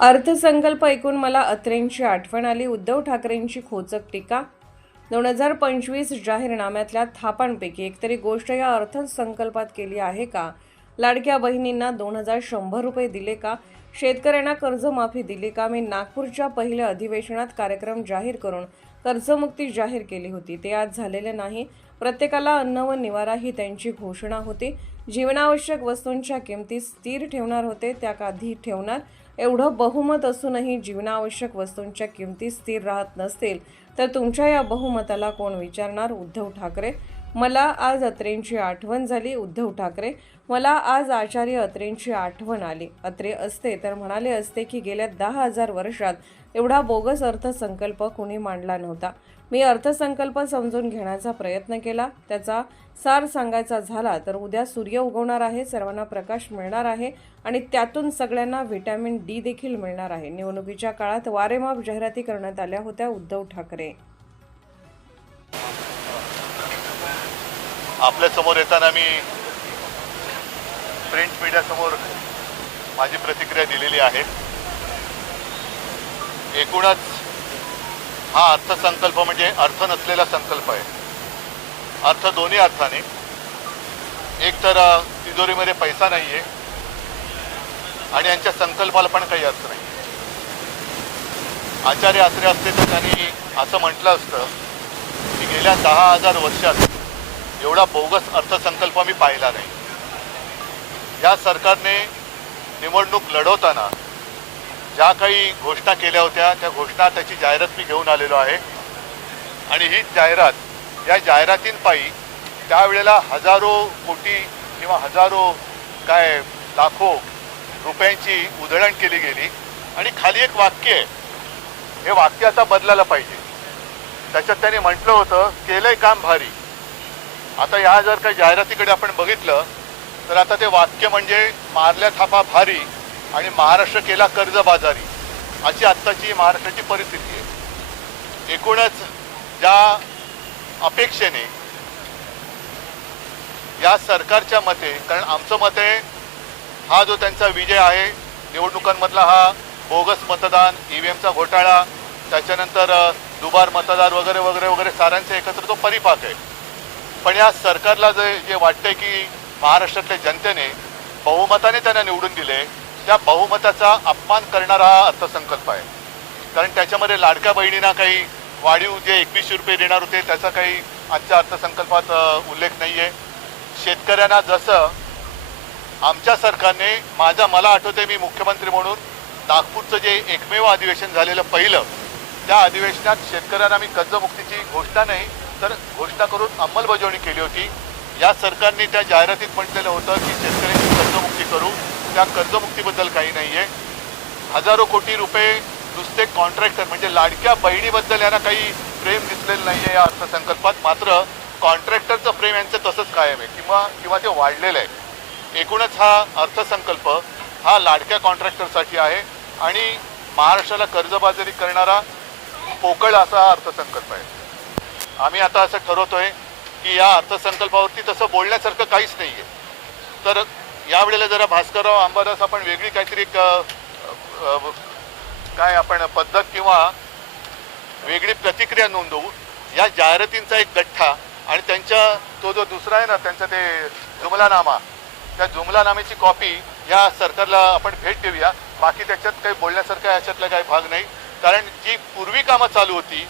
अर्थसंकल्प ऐकून मला अत्रेंची आठवण आली. उद्धव ठाकरेंची खोचक टीका. दोन हजार पंचवीस जाहीरनाम्यातल्या थापांपैकी एकतरी गोष्ट या अर्थसंकल्पात केली आहे का? लाडक्या बहिणींना दोन हजार शंभर रुपये दिले का? शेतकऱ्यांना कर्जमाफी दिली का? मी नागपूरच्या पहिल्या अधिवेशनात कार्यक्रम जाहीर करून कर्जमुक्ती जाहीर केली होती. ते आज झालेले नाही. प्रत्येकाला अन्न व निवारा ही त्यांची घोषणा होती. जीवनावश्यक वस्तूंच्या किमती स्थिर ठेवणार होते. त्या काधी ठेवणार एवढं बहुमत असूनही जीवनावश्यक वस्तूंच्या किमती स्थिर राहत नसतील तर तुमच्या या बहुमताला कोण विचारणार? उद्धव ठाकरे मला आज अत्रेंची आठवण झाली उद्धव ठाकरे. मला आज आचार्य अत्रेंची आठवण आली. अत्रे असते तर म्हणाले असते की गेल्या दहा हजार वर्षात एवढा बोगस अर्थसंकल्प कुणी मांडला नव्हता. मी अर्थसंकल्प समजून घेण्याचा प्रयत्न केला. त्याचा सार सांगायचा झाला तर उद्या सूर्य उगवणार आहे सर्वांना प्रकाश मिळणार आहे आणि त्यातून सगळ्यांना व्हिटॅमिन डी देखील मिळणार आहे. निवडणुकीच्या काळात वारेमाप जाहिराती करण्यात आल्या होत्या उद्धव ठाकरे. आपल्यासमोर येताना मी प्रिंट मीडिया समोर माझी प्रतिक्रिया दिलेली आहे. एकूणच हा अर्थसंकल्प म्हणजे अर्थ नसलेला संकल्प आहे. अर्थ दोन्ही अर्थाने. एक तर तिजोरीमध्ये पैसा नाही आहे आणि यांच्या संकल्पाला पण काही अर्थ नाही आचार्य आत्रे असते तर त्यांनी असं म्हटलं असतं की गेल्या दहा हजार वर्षात एवढा बोगस अर्थसंकल्प मी पाहिला नाही. या सरकारने निवडणूक लढवताना ज्या काही घोषणा केल्या होत्या त्या घोषणा त्याची जाहिरात मी घेऊन आलेलो आहे. आणि ही जाहिरात या जाहिरातींपायी त्यावेळेला हजारो कोटी किंवा हजारो काय लाखो रुपयांची उधळण केली गेली. आणि खाली एक वाक्य आहे. हे वाक्य आता बदलायला पाहिजे. त्याच्यात त्यांनी म्हटलं होतं केलंय काम भारी. आता या जर काही जाहिरातीकडे आपण बघितलं तर आता ते वाक्य म्हणजे मारल्या थापा भारी आणि महाराष्ट्र केला कर्जबाजारी अशी आत्ताची महाराष्ट्राची परिस्थिती आहे. एकूणच ज्या अपेक्षेने या सरकारच्या मते कारण आमचं मत आहे हा जो त्यांचा विजय आहे निवडणुकांमधला हा बोगस मतदान ई व्ही एमचा घोटाळा त्याच्यानंतर दुबार मतदार वगैरे वगैरे वगैरे साऱ्यांचे एकत्र तो परिपाक आहे. पण या सरकारला जे जे वाटतंय की महाराष्ट्रातल्या जनतेने बहुमताने त्यांना निवडून दिले त्या बहुमताचा अपमान करणारा हा अर्थसंकल्प आहे. कारण त्याच्यामध्ये लाडक्या बहिणींना काही वाढीव जे एकवीसशे रुपये देणार होते त्याचा काही आजच्या अर्थसंकल्पात उल्लेख नाही आहे शेतकऱ्यांना जसं आमच्या सरकारने माझा मला आठवते मी मुख्यमंत्री म्हणून नागपूरचं जे एकमेव अधिवेशन झालेलं पहिलं त्या अधिवेशनात शेतकऱ्यांना मी कर्जमुक्तीची घोषणा नाही तर घोषणा करून अंमलबजावणी केली होती. या सरकारने त्या जाहिरातीत म्हटलेलं होतं की शेतकऱ्यांची कर्जमुक्ती करू. त्या कर्जमुक्तीबद्दल काही नाही आहे हजारो कोटी रुपये नुसते कॉन्ट्रॅक्टर म्हणजे लाडक्या बहिणीबद्दल यांना काही प्रेम दिसलेलं नाही आहे या अर्थसंकल्पात. मात्र कॉन्ट्रॅक्टरचं प्रेम यांचं तसंच कायम आहे किंवा किंवा ते वाढलेलं आहे. एकूणच हा अर्थसंकल्प हा लाडक्या कॉन्ट्रॅक्टरसाठी आहे आणि महाराष्ट्राला कर्जबाजारी करणारा पोकळ असा हा अर्थसंकल्प आहे. आम्ही आता असं ठरवतोय की या अर्थसंकल्पावरती तसं बोलण्यासारखं काहीच नाही आहे तर यावेळेला जरा भास्करराव अंबादास आपण वेगळी काहीतरी काय आपण पद्धत किंवा वेगळी प्रतिक्रिया नोंदवू. या जाहिरातींचा एक गठ्ठा आणि त्यांच्या तो जो दुसरा आहे ना त्यांचा ते जुमलानामा त्या जुमलानाम्याची कॉपी या सरकारला आपण भेट देऊया. बाकी त्याच्यात काही बोलण्यासारखं याच्यातला काही भाग नाही. कारण जी पूर्वी कामं चालू होती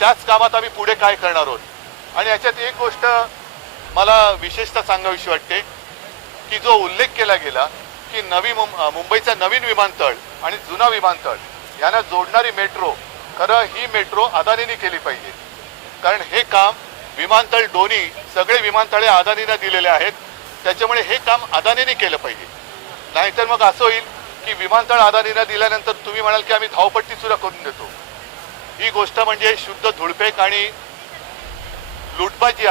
त्याच कामात आम्ही पुढे काय करणार आहोत? आणि याच्यात एक गोष्ट मला विशेषतः सांगावीशी वाटते की जो उल्लेख केला गेला की नवी मुं मुंबईचा नवीन विमानतळ आणि जुना विमानतळ यांना जोडणारी मेट्रो खरं ही मेट्रो अदानीने केली पाहिजे. कारण हे काम विमानतळ दोन्ही सगळे विमानतळे अदानीनं दिलेले आहेत. त्याच्यामुळे हे काम अदानीने केलं पाहिजे. नाहीतर मग असं होईल की विमानतळ अदानीनं दिल्यानंतर तुम्ही म्हणाल की आम्ही धावपट्टी सुद्धा करून देतो. ही गोष्ट म्हणजे शुद्ध धुळपेक आणि लुटबाजी